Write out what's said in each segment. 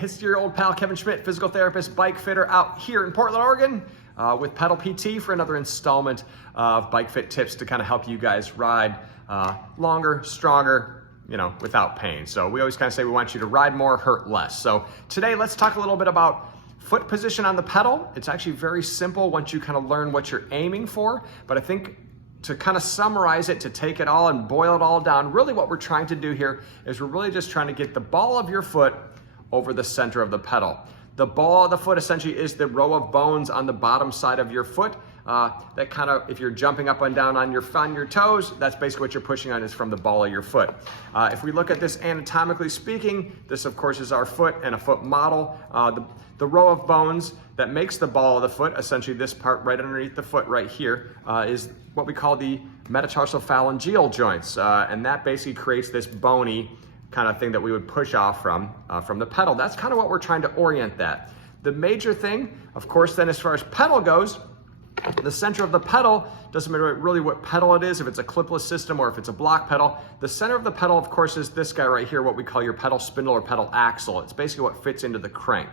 It's your old pal Kevin Schmidt, physical therapist, bike fitter out here in Portland, Oregon with Pedal PT for another installment of Bike Fit tips to kind of help you guys ride longer, stronger, without pain. So we always kind of say we want you to ride more, hurt less. So today let's talk a little bit about foot position on the pedal. It's actually very simple once you kind of learn what you're aiming for, but I think to kind of summarize it, to take it all and boil it all down, really what we're trying to do here is we're really just trying to get the ball of your foot over the center of the pedal. The ball of the foot essentially is the row of bones on the bottom side of your foot. That kind of, if you're jumping up and down on your toes, that's basically what you're pushing on is from the ball of your foot. If we look at this anatomically speaking, this of course is our foot and a foot model. The row of bones that makes the ball of the foot, essentially this part right underneath the foot right here, is what we call the metatarsophalangeal joints. And that basically creates this bony kind of thing that we would push off from the pedal. That's kind of what we're trying to orient that. The major thing, of course, then as far as pedal goes, the center of the pedal, doesn't matter really what pedal it is, if it's a clipless system or if it's a block pedal. The center of the pedal, of course, is this guy right here, what we call your pedal spindle or pedal axle. It's basically what fits into the crank.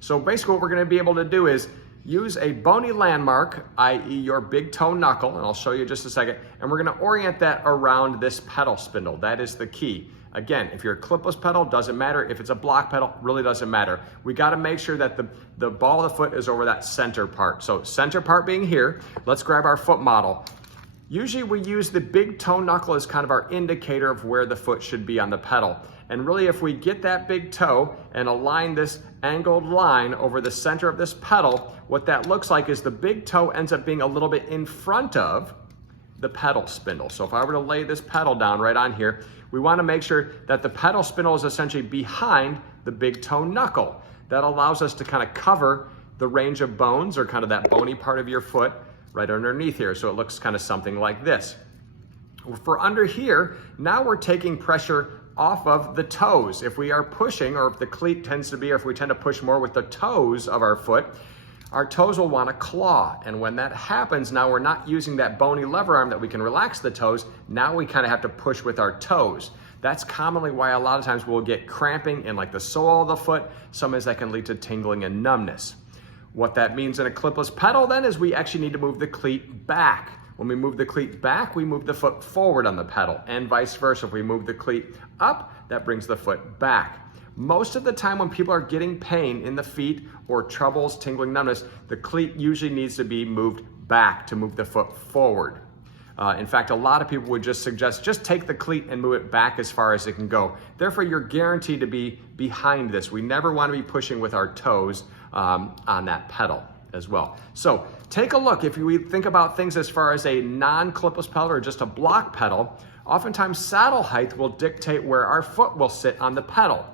So basically what we're gonna be able to do is use a bony landmark, i.e. your big toe knuckle, and I'll show you in just a second, and we're gonna orient that around this pedal spindle. That is the key. Again, if you're a clipless pedal, doesn't matter. If it's a block pedal, really doesn't matter. We gotta make sure that the ball of the foot is over that center part. So center part being here, let's grab our foot model. Usually we use the big toe knuckle as kind of our indicator of where the foot should be on the pedal. And really if we get that big toe and align this angled line over the center of this pedal, what that looks like is the big toe ends up being a little bit in front of the pedal spindle. So if I were to lay this pedal down right on here, we want to make sure that the pedal spindle is essentially behind the big toe knuckle. That allows us to kind of cover the range of bones or kind of that bony part of your foot right underneath here. So it looks kind of something like this. For under here, now we're taking pressure off of the toes. If we are pushing, or if the cleat tends to be, or if we tend to push more with the toes of our foot, our toes will want to claw. And when that happens, now we're not using that bony lever arm that we can relax the toes. Now we kind of have to push with our toes. That's commonly why a lot of times we'll get cramping in like the sole of the foot. Sometimes that can lead to tingling and numbness. What that means in a clipless pedal then is we actually need to move the cleat back. When we move the cleat back, we move the foot forward on the pedal, and vice versa. If we move the cleat up, that brings the foot back. Most of the time when people are getting pain in the feet or troubles, tingling, numbness, the cleat usually needs to be moved back to move the foot forward. In fact, a lot of people would just suggest just take the cleat and move it back as far as it can go. Therefore, you're guaranteed to be behind this. We never want to be pushing with our toes on that pedal as well. So take a look. If we think about things as far as a non-clipless pedal or just a block pedal, oftentimes saddle height will dictate where our foot will sit on the pedal.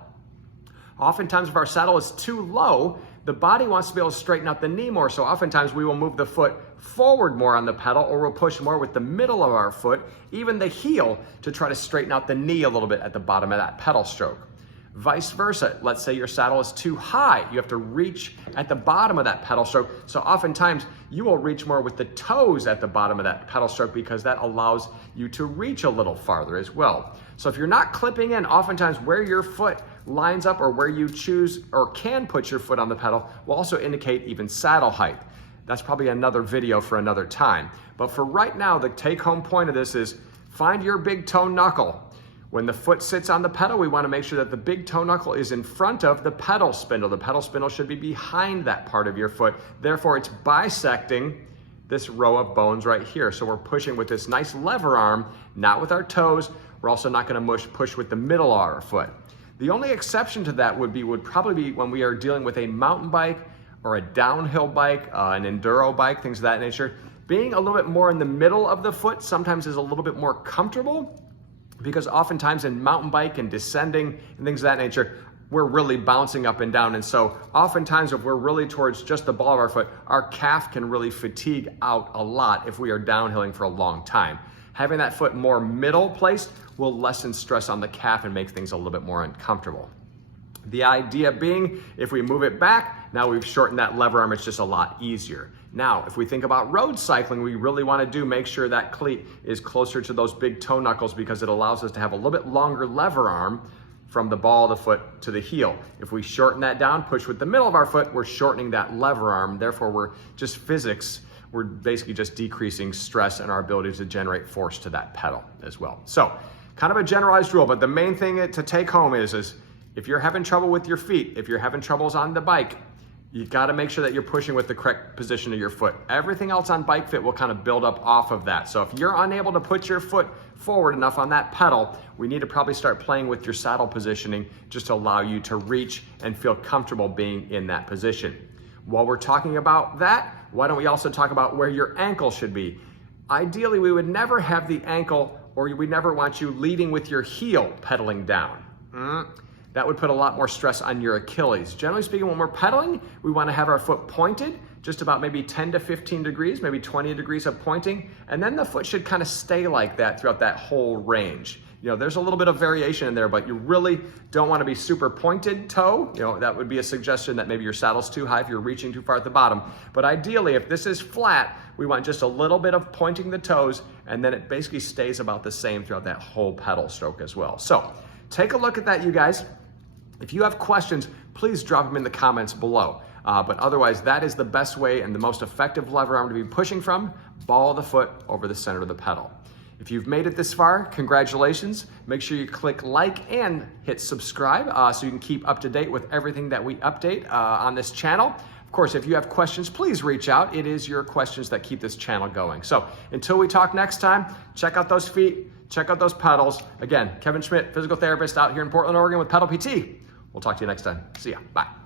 Oftentimes if our saddle is too low, the body wants to be able to straighten out the knee more. So oftentimes we will move the foot forward more on the pedal, or we'll push more with the middle of our foot, even the heel, to try to straighten out the knee a little bit at the bottom of that pedal stroke. Vice versa, let's say your saddle is too high. You have to reach at the bottom of that pedal stroke. So oftentimes you will reach more with the toes at the bottom of that pedal stroke because that allows you to reach a little farther as well. So if you're not clipping in, oftentimes where your foot lines up or where you choose or can put your foot on the pedal will also indicate even saddle height. That's probably another video for another time. But for right now, the take-home point of this is find your big toe knuckle. When the foot sits on the pedal, we want to make sure that the big toe knuckle is in front of the pedal spindle. The pedal spindle should be behind that part of your foot. Therefore, it's bisecting this row of bones right here. So we're pushing with this nice lever arm, not with our toes. We're also not going to push with the middle of our foot. The only exception to that would probably be when we are dealing with a mountain bike or a downhill bike, an enduro bike, things of that nature. Being a little bit more in the middle of the foot sometimes is a little bit more comfortable, because oftentimes in mountain bike and descending and things of that nature, we're really bouncing up and down. And so oftentimes if we're really towards just the ball of our foot, our calf can really fatigue out a lot if we are downhilling for a long time. Having that foot more middle placed will lessen stress on the calf and make things a little bit more uncomfortable. The idea being, if we move it back, now we've shortened that lever arm, it's just a lot easier. Now, if we think about road cycling, we really want to make sure that cleat is closer to those big toe knuckles because it allows us to have a little bit longer lever arm from the ball of the foot to the heel. If we shorten that down, push with the middle of our foot, we're shortening that lever arm. Therefore, we're just physics. We're basically just decreasing stress and our ability to generate force to that pedal as well. So kind of a generalized rule, but the main thing to take home is if you're having trouble with your feet, if you're having troubles on the bike, you gotta make sure that you're pushing with the correct position of your foot. Everything else on Bike Fit will kind of build up off of that. So if you're unable to put your foot forward enough on that pedal, we need to probably start playing with your saddle positioning just to allow you to reach and feel comfortable being in that position. While we're talking about that, why don't we also talk about where your ankle should be? Ideally, we would never have the ankle, or we never want you leading with your heel pedaling down. That would put a lot more stress on your Achilles. Generally speaking, when we're pedaling, we want to have our foot pointed, just about maybe 10 to 15 degrees, maybe 20 degrees of pointing, and then the foot should kind of stay like that throughout that whole range. You know, there's a little bit of variation in there, but you really don't want to be super pointed toe. You know, that would be a suggestion that maybe your saddle's too high if you're reaching too far at the bottom. But ideally, if this is flat, we want just a little bit of pointing the toes, and then it basically stays about the same throughout that whole pedal stroke as well. So take a look at that, you guys. If you have questions, please drop them in the comments below. But otherwise, that is the best way and the most effective lever arm to be pushing from, ball of the foot over the center of the pedal. If you've made it this far, congratulations. Make sure you click like and hit subscribe so you can keep up to date with everything that we update on this channel. Of course, if you have questions, please reach out. It is your questions that keep this channel going. So until we talk next time, check out those feet, check out those pedals. Again, Kevin Schmidt, physical therapist out here in Portland, Oregon with Pedal PT. We'll talk to you next time. See ya. Bye.